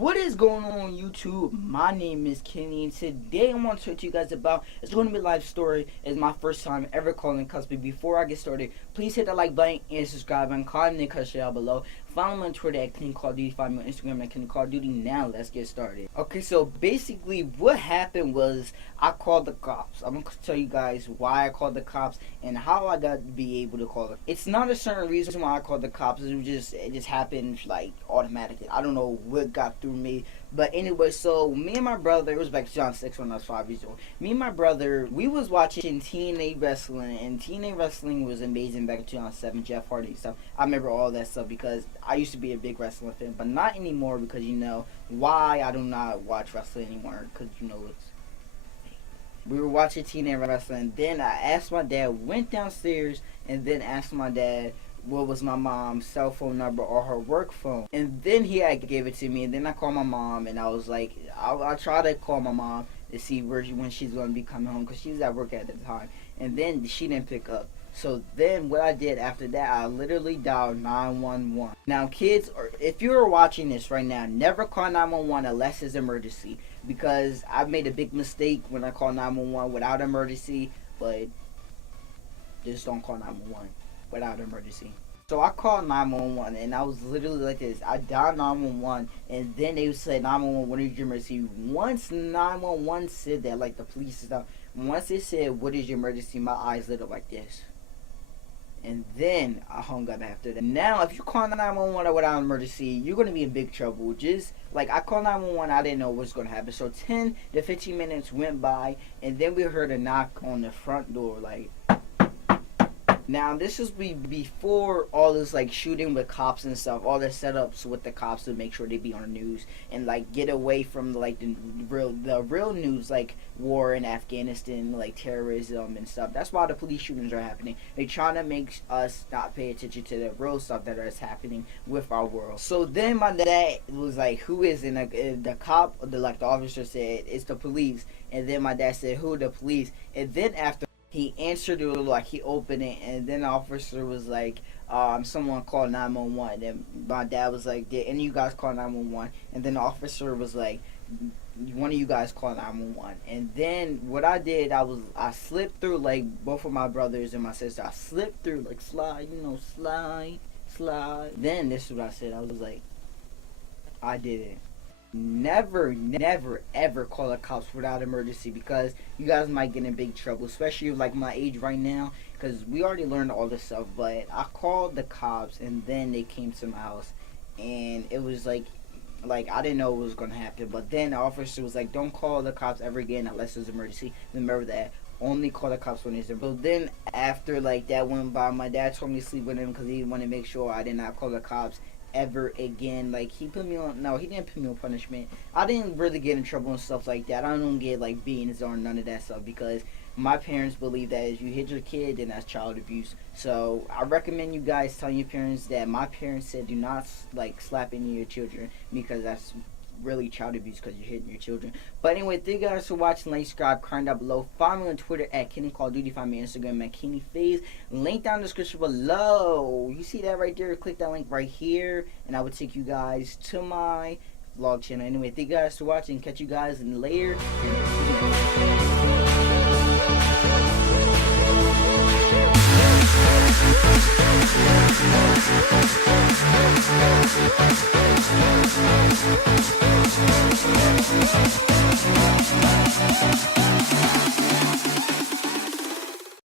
What is going on YouTube? My name is Kenny, and today I want to talk to you guys about, it's going to be a live story. It's my first time ever calling cups, but before I get started, please hit the like button and subscribe and comment in the cuss down below. Follow me on Twitter at KennyGoneGaming, follow me on Instagram at KennyGoneGaming. Now let's get started. Okay, so basically what happened was I called the cops. I'm going to tell you guys why I called the cops and how I got to be able to call them. It's not a certain reason why I called the cops. It just happened like automatically. I don't know what got through me. But anyway, so me and my brother, it was back to COD when I was 5 years old. Me and my brother, we was watching TNA wrestling, and TNA wrestling was amazing back in 2007, Jeff Hardy stuff. I remember all that stuff because I used to be a big wrestling fan, but not anymore because, you know, why I do not watch wrestling anymore, because, you know, we were watching TNA wrestling. Then I asked my dad, went downstairs, and then asked my dad what was my mom's cell phone number or her work phone, and then he had gave it to me, and then I called my mom, and I was like, I tried to call my mom to see when she's going to be coming home, because she was at work at the time, and then she didn't pick up. So then what I did after that, I literally dialed 911. Now kids, if you're watching this right now, never call 911 unless it's emergency, because I made a big mistake when I called 911 without emergency, but just don't call 911 without emergency. So I called 911, and I was literally like this. I dialed 911, and then they said 911, what is your emergency? Once 911 said that, like the police and stuff, once it said what is your emergency, my eyes lit up like this. And then I hung up after that. Now, if you call 911 without an emergency, you're going to be in big trouble. Just like I called 911, I didn't know what's going to happen. So 10 to 15 minutes went by, and then we heard a knock on the front door, like. Now, this was before all this, like, shooting with cops and stuff, all the setups with the cops to make sure they be on the news and, like, get away from, like, the real news, like war in Afghanistan, like terrorism and stuff. That's why the police shootings are happening. They're trying to make us not pay attention to the real stuff that is happening with our world. So then my dad was like, who is it? The cop, the officer said, it's the police. And then my dad said, who, the police? And then after he answered it, like he opened it, and then the officer was like, someone called 911. And my dad was like, did any of you guys call 911? And then the officer was like, one of you guys called 911. And then what I did, I slipped through, like, both of my brothers and my sister. I slipped through, like, slide, you know, slide. Then this is what I said. I was like, I did it. Never ever call the cops without emergency, because you guys might get in big trouble, especially like my age right now, because we already learned all this stuff. But I called the cops, and then they came to my house, and it was like I didn't know what was going to happen. But then the officer was like, don't call the cops ever again unless there's an emergency. Remember that. Only call the cops when there's an emergency. So then after like that went by, my dad told me to sleep with him because he wanted to make sure I did not call the cops ever again. Like, he put me on, no, he didn't put me on punishment. I didn't really get in trouble and stuff like that. I don't get like beatings or none of that stuff, because my parents believe that if you hit your kid, then that's child abuse. So I recommend you guys telling your parents that my parents said do not like slap any of your children, because that's really child abuse, because you're hitting your children. But anyway, thank you guys for watching. Like, subscribe, comment down below. Follow me on Twitter at KennyGoneGaming. Find me on Instagram at KennyFaze. Link down in the description below. You see that right there? Click that link right here, and I will take you guys to my vlog channel. Anyway, thank you guys for watching. Catch you guys in later.